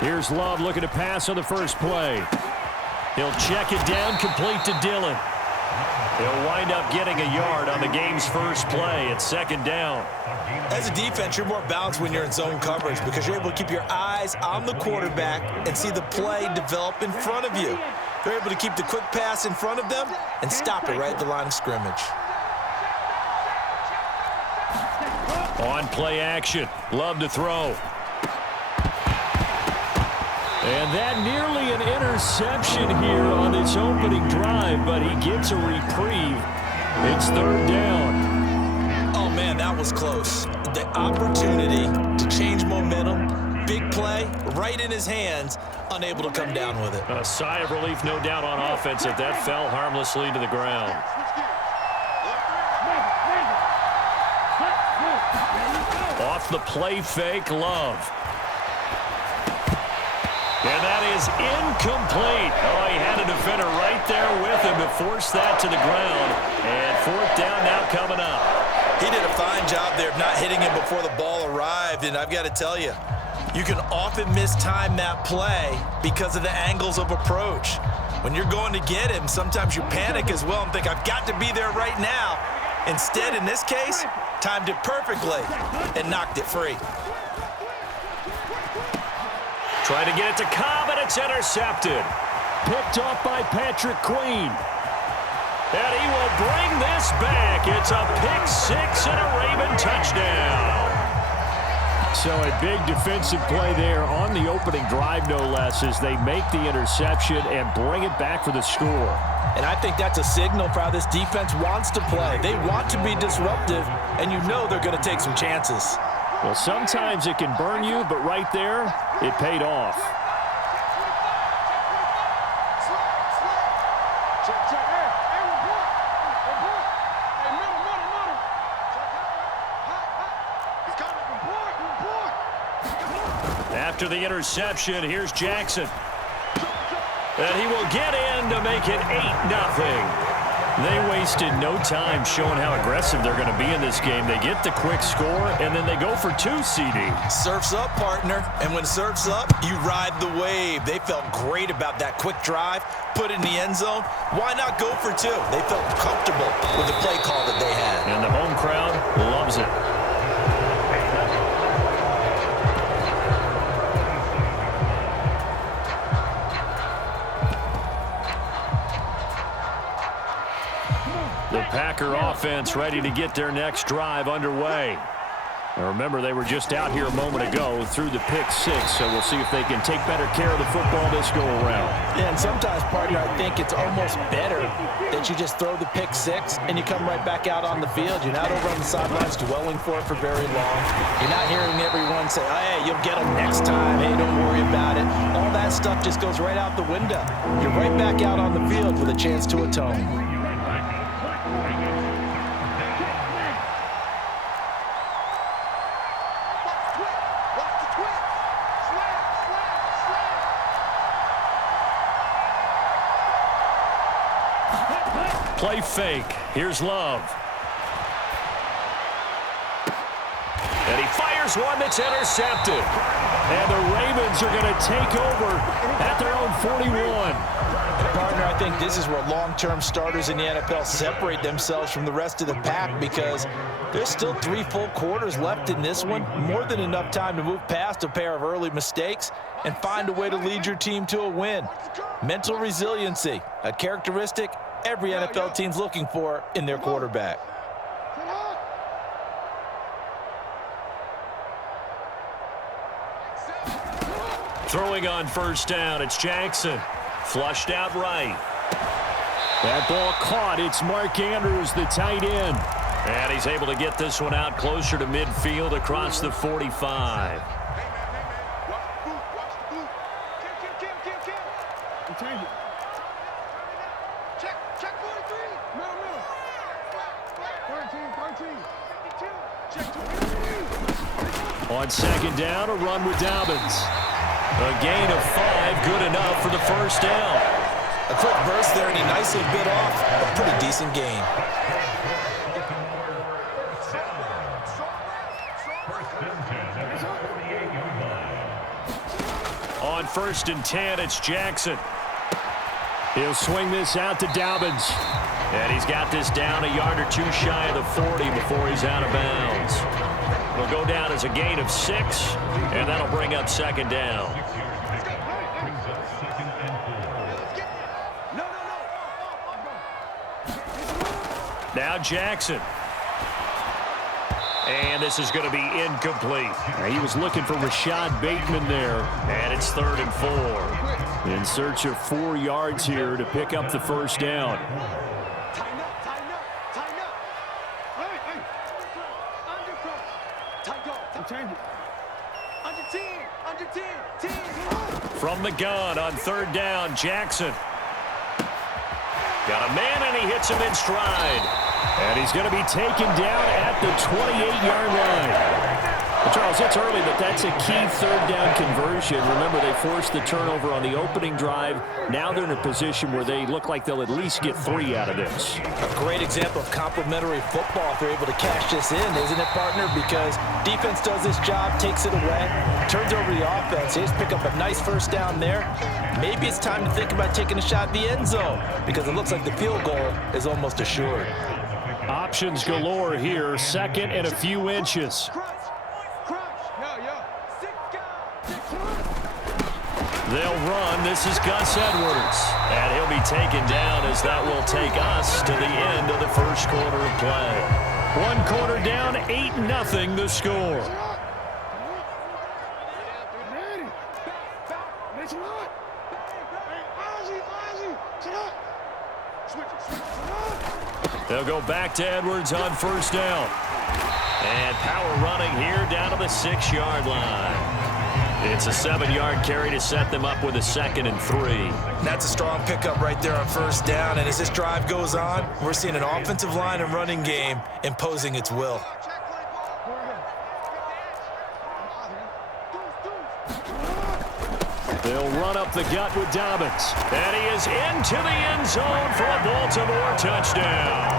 Here's Love looking to pass on the first play. He'll check it down, complete to Dillon. He'll wind up getting a yard on the game's first play. It's second down. As a defense, you're more balanced when you're in zone coverage because you're able to keep your eyes on the quarterback and see the play develop in front of you. They're able to keep the quick pass in front of them and stop it right at the line of scrimmage. On play action, Love to throw. And that nearly an interception here on this opening drive, but he gets a reprieve. It's third down. Oh, man, that was close. The opportunity to change momentum, big play, right in his hands, unable to come down with it. A sigh of relief, no doubt, on offense if that fell harmlessly to the ground. Off the play fake, Love. And that is incomplete. Oh, he had a defender right there with him to force that to the ground. And fourth down now coming up. He did a fine job there of not hitting him before the ball arrived. And I've got to tell you, you can often mistime that play because of the angles of approach. When you're going to get him, sometimes you panic as well and think, I've got to be there right now. Instead, in this case, timed it perfectly and knocked it free. Trying to get it to Cobb, and it's intercepted. Picked off by Patrick Queen. And he will bring this back. It's a pick six and a Raven touchdown. So a big defensive play there on the opening drive, no less, as they make the interception and bring it back for the score. And I think that's a signal for how this defense wants to play. They want to be disruptive, and you know they're going to take some chances. Well, sometimes it can burn you, but right there, it paid off. After the interception, here's Jackson. And he will get in to make it 8-0. They wasted no time showing how aggressive they're going to be in this game. They get the quick score, and then they go for 2, CD. Surf's up, partner. And when surf's up, you ride the wave. They felt great about that quick drive, put it in the end zone. Why not go for 2? They felt comfortable with the play call that they had. And the home crowd loves it. The Packer offense ready to get their next drive underway. Now remember, they were just out here a moment ago through the pick six, so we'll see if they can take better care of the football this go around. Yeah, and sometimes, partner, I think it's almost better that you just throw the pick six and you come right back out on the field. You're not over on the sidelines dwelling for it for very long. You're not hearing everyone say, oh, hey, you'll get them next time. Hey, don't worry about it. All that stuff just goes right out the window. You're right back out on the field with a chance to atone. Play fake. Here's Love. And he fires one that's intercepted. And the Ravens are going to take over at their own 41. Partner, I think this is where long-term starters in the NFL separate themselves from the rest of the pack because there's still 3 full quarters left in this one. More than enough time to move past a pair of early mistakes and find a way to lead your team to a win. Mental resiliency, a characteristic every NFL team's looking for in their quarterback. Throwing on first down, it's Jackson. Flushed out right. That ball caught. It's Mark Andrews, the tight end. And he's able to get this one out closer to midfield across the 45. On second down, a run with Dobbins. A gain of 5, good enough for the first down. A quick burst there, and he nicely bit off a pretty decent gain. on 1st and 10, it's Jackson. He'll swing this out to Dobbins. And he's got this down a yard or two shy of the 40 before he's out of bounds. It'll go down as a gain of 6, and that'll bring up 2nd down. Now Jackson. And this is going to be incomplete. He was looking for Rashad Bateman there. And it's 3rd and 4. In search of 4 yards here to pick up the 1st down. From the gun on 3rd down, Jackson. Got a man, and he hits him in stride. And he's going to be taken down at the 28-yard line. Well, Charles, it's early, but that's a key 3rd down conversion. Remember, they forced the turnover on the opening drive. Now they're in a position where they look like they'll at least get 3 out of this. A great example of complementary football if they're able to cash this in, isn't it, partner? Because defense does this job, takes it away, turns over the offense. They just pick up a nice 1st down there. Maybe it's time to think about taking a shot at the end zone because it looks like the field goal is almost assured. Options galore here, 2nd and a few inches. They'll run. This is Gus Edwards. And he'll be taken down as that will take us to the end of the 1st quarter of play. 1 quarter down, 8-0 the score. They'll go back to Edwards on 1st down. And power running here down to the 6-yard line. It's a 7-yard carry to set them up with a 2nd and 3. That's a strong pickup right there on 1st down. And as this drive goes on, we're seeing an offensive line and running game imposing its will. They'll run up the gut with Dobbins. And he is into the end zone for a Baltimore touchdown.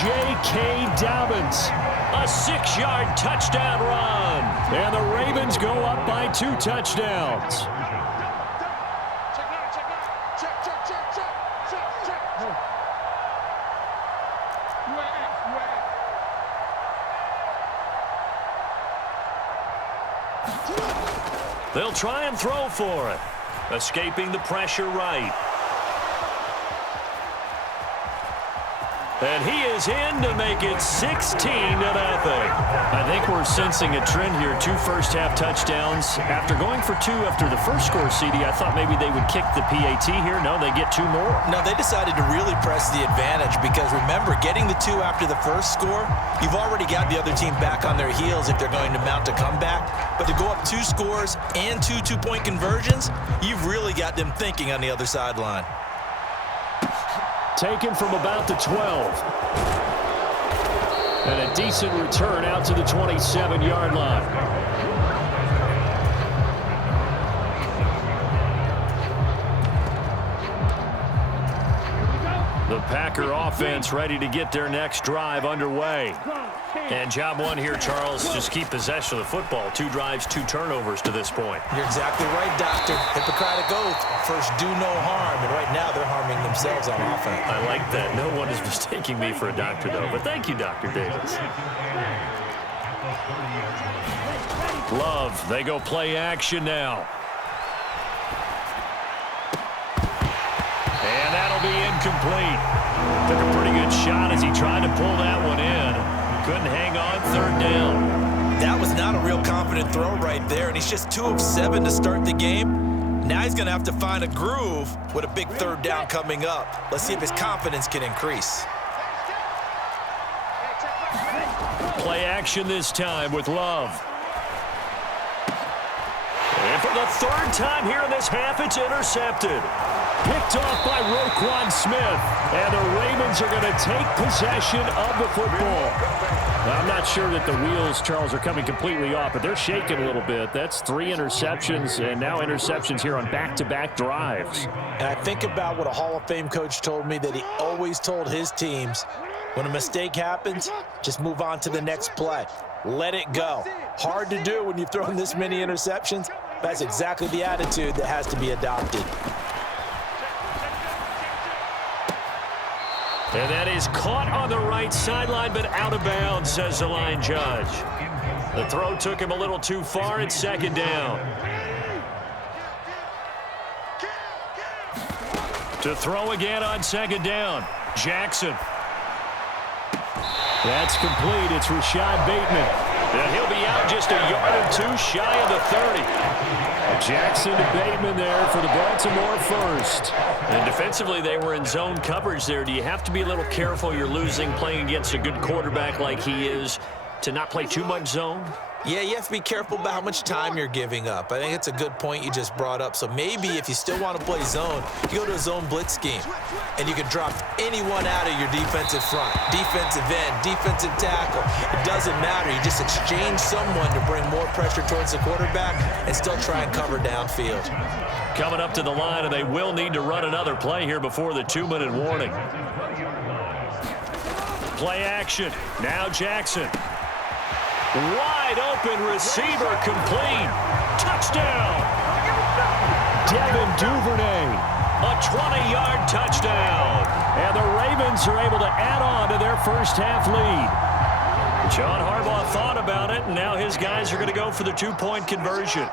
J.K. Dobbins, a 6-yard touchdown run. And the Ravens go up by 2 touchdowns. They'll try and throw for it. Escaping the pressure right. And he is in to make it 16-0. I think we're sensing a trend here. 2 first-half touchdowns. After going for 2 after the first score, CD, I thought maybe they would kick the PAT here. No, they get 2 more. No, they decided to really press the advantage because, remember, getting the 2 after the first score, you've already got the other team back on their heels if they're going to mount a comeback. But to go up 2 scores and 2 two-point conversions, you've really got them thinking on the other sideline. Taken from about the 12. And a decent return out to the 27-yard line. The Packer offense ready to get their next drive underway. And job 1 here, Charles, just keep possession of the football. 2 drives, 2 turnovers to this point. You're exactly right, Doctor. Hippocratic oath. First, do no harm. And right now, they're harming themselves on offense. I like that. No one is mistaking me for a doctor, though. But thank you, Dr. Davis. Love, they go play action now. And that'll be incomplete. Took a pretty good shot as he tried to pull that one in. Couldn't hang on 3rd down. That was not a real confident throw right there, and he's just 2 of 7 to start the game. Now he's going to have to find a groove with a big 3rd down coming up. Let's see if his confidence can increase. Play action this time with Love. And for the 3rd time here in this half, it's intercepted. Picked off by Roquan Smith. And the Ravens are going to take possession of the football. I'm not sure that the wheels, Charles, are coming completely off, but they're shaking a little bit. That's 3 interceptions, and now interceptions here on back-to-back drives. And I think about what a Hall of Fame coach told me that he always told his teams, when a mistake happens, just move on to the next play. Let it go. Hard to do when you've thrown this many interceptions, That's exactly the attitude that has to be adopted. And that is caught on the right sideline, but out of bounds, says the line judge. The throw took him a little too far. It's second down. To throw again on second down. Jackson. That's complete. It's Rashad Bateman. And he'll be out just a yard or two shy of the 30. Jackson to Bateman there for the Baltimore first. And defensively, they were in zone coverage there. Do you have to be a little careful? You're losing playing against a good quarterback like he is to not play too much zone? Yeah, you have to be careful about how much time you're giving up. I think it's a good point you just brought up. So maybe if you still want to play zone, you go to a zone blitz scheme. And you can drop anyone out of your defensive front, defensive end, defensive tackle. It doesn't matter. You just exchange someone to bring more pressure towards the quarterback and still try and cover downfield. Coming up to the line, and they will need to run another play here before the 2-minute warning. Play action. Now Jackson. Wide open receiver complete. Touchdown. Devin Duvernay. A 20-yard touchdown. And the Ravens are able to add on to their first half lead. John Harbaugh thought about it, and now his guys are going to go for the 2-point conversion.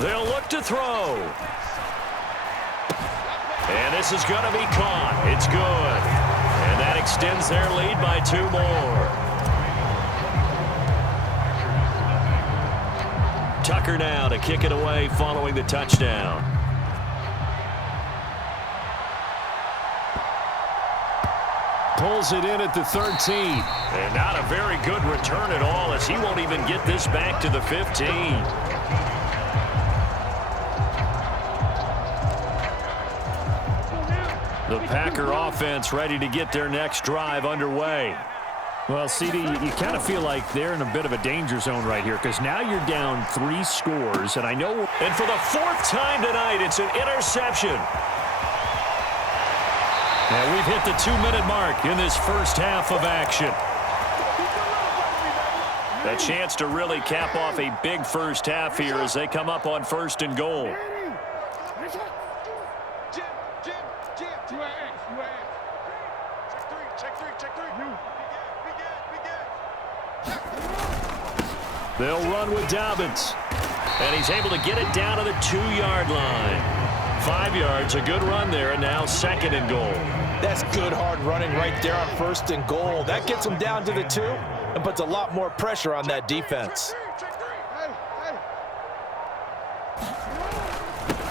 They'll look to throw. And this is going to be caught. It's good. And that extends their lead by 2 more. Tucker now to kick it away following the touchdown. Pulls it in at the 13. And not a very good return at all, as he won't even get this back to the 15. The Packer offense ready to get their next drive underway. Well, CD, you kind of feel like they're in a bit of a danger zone right here because now you're down 3 scores, and I know. And for the 4th time tonight, it's an interception. And we've hit the 2-minute mark in this first half of action. A chance to really cap off a big first half here as they come up on 1st and goal. They'll run with Dobbins. And he's able to get it down to the 2-yard line. 5 yards, a good run there, and now 2nd and goal. That's good hard running right there on 1st and goal. That gets them down to the 2 and puts a lot more pressure on that defense.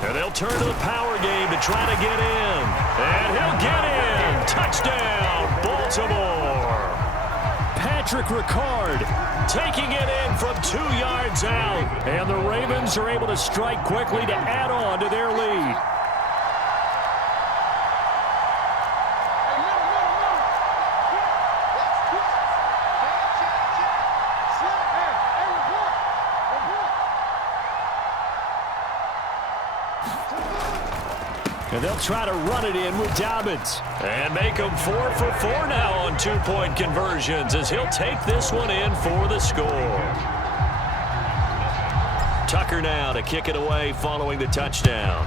And they'll turn to the power game to try to get in. And he'll get in. Touchdown, Baltimore. Patrick Ricard taking it in from 2 yards out. And the Ravens are able to strike quickly to add on to their lead. And they'll try to run it in with Dobbins. And make them 4 for 4 now on 2-point conversions as he'll take this one in for the score. Tucker now to kick it away following the touchdown.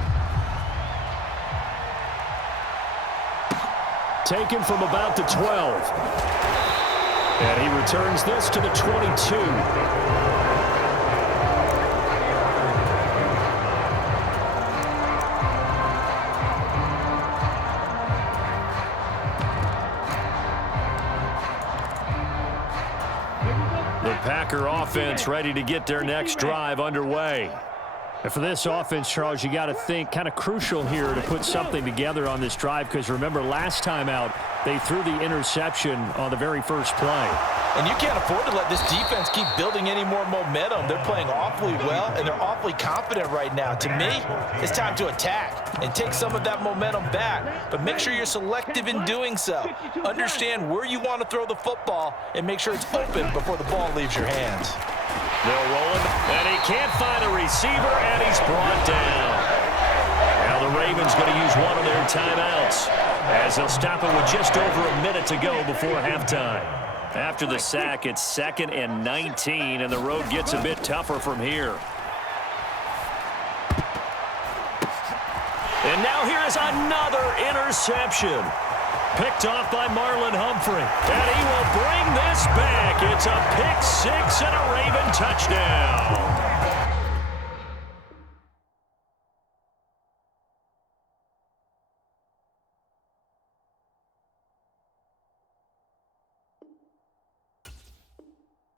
Taken from about the 12. And he returns this to the 22. Packer offense ready to get their next drive underway. And for this offense, Charles, you got to think kind of crucial here to put something together on this drive because remember last time out they threw the interception on the very first play. And you can't afford to let this defense keep building any more momentum. They're playing awfully well, and they're awfully confident right now. To me, it's time to attack and take some of that momentum back, but make sure you're selective in doing so. Understand where you want to throw the football and make sure it's open before the ball leaves your hands. They'll roll him, and he can't find a receiver, and he's brought down. Now the Ravens going to use one of their timeouts as they'll stop it with just over a minute to go before halftime. After the sack, it's 2nd and 19, and the road gets a bit tougher from here. And now here is another interception. Picked off by Marlon Humphrey. And he will bring this back. It's a pick 6 and a Raven touchdown.